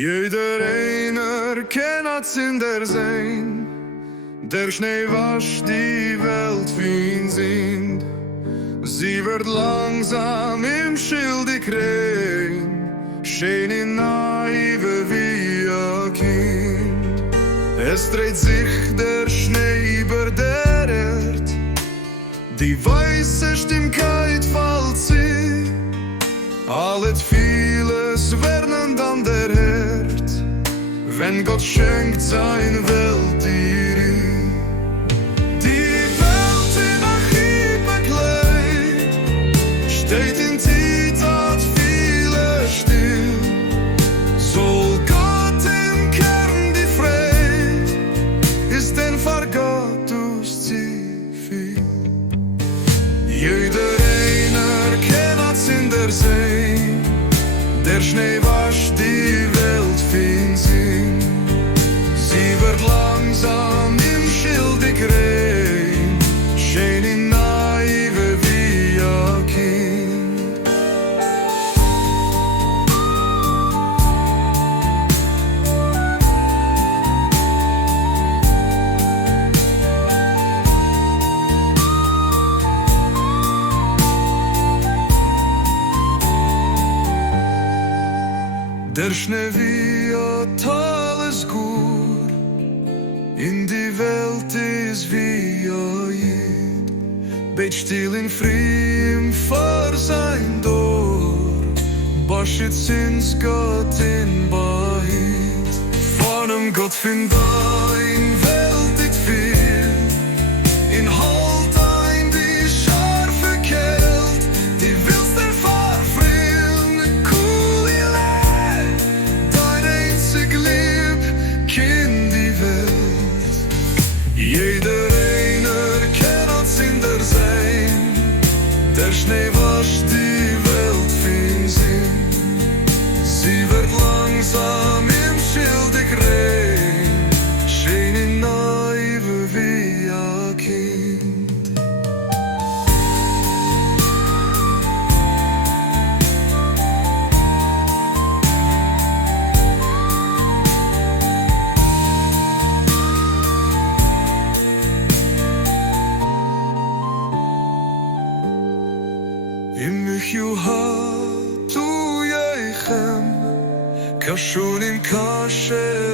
Jeder einer kennt's in der Sehn, der Schnee wascht die Welt wie ihn sind. Sie wird langsam im schildig rein, schön in naive wie ein Kind. Es dreht sich der Schnee über der Erd, die weiße Stimmkeit fällt sie. Alles vieles werden dann der Herd, wenn Gott schenkt sein Welt dir. Die Welt in Achim klein, steht in Zitat viele still. Soll Gott im Kern die Freude, ist denn vergott us sie viel. Jeder einer kennt's in der See, der Schnee wascht die Welt fin Sinn. Sie wird langsam im schildig rein, schön in naive wie ein Kind. Der Schnee wie ein tolles Gur, in die Welt ist wie ein Jid. Bet still in Frieden vor sein Dor, Baschit sins Gott in Bahit. Von einem Gott find ein Welt nicht viel, in Halt ein die scharfe Kält, die willst den Fahrfrieden, cool jeder einer kennt's in der See, der Schnee wascht die Welt fin Sinn. Sie wird langsam im schildig rein, schön in naive wie ein Kind. Im Yuha tu yeichem, kashun im kasher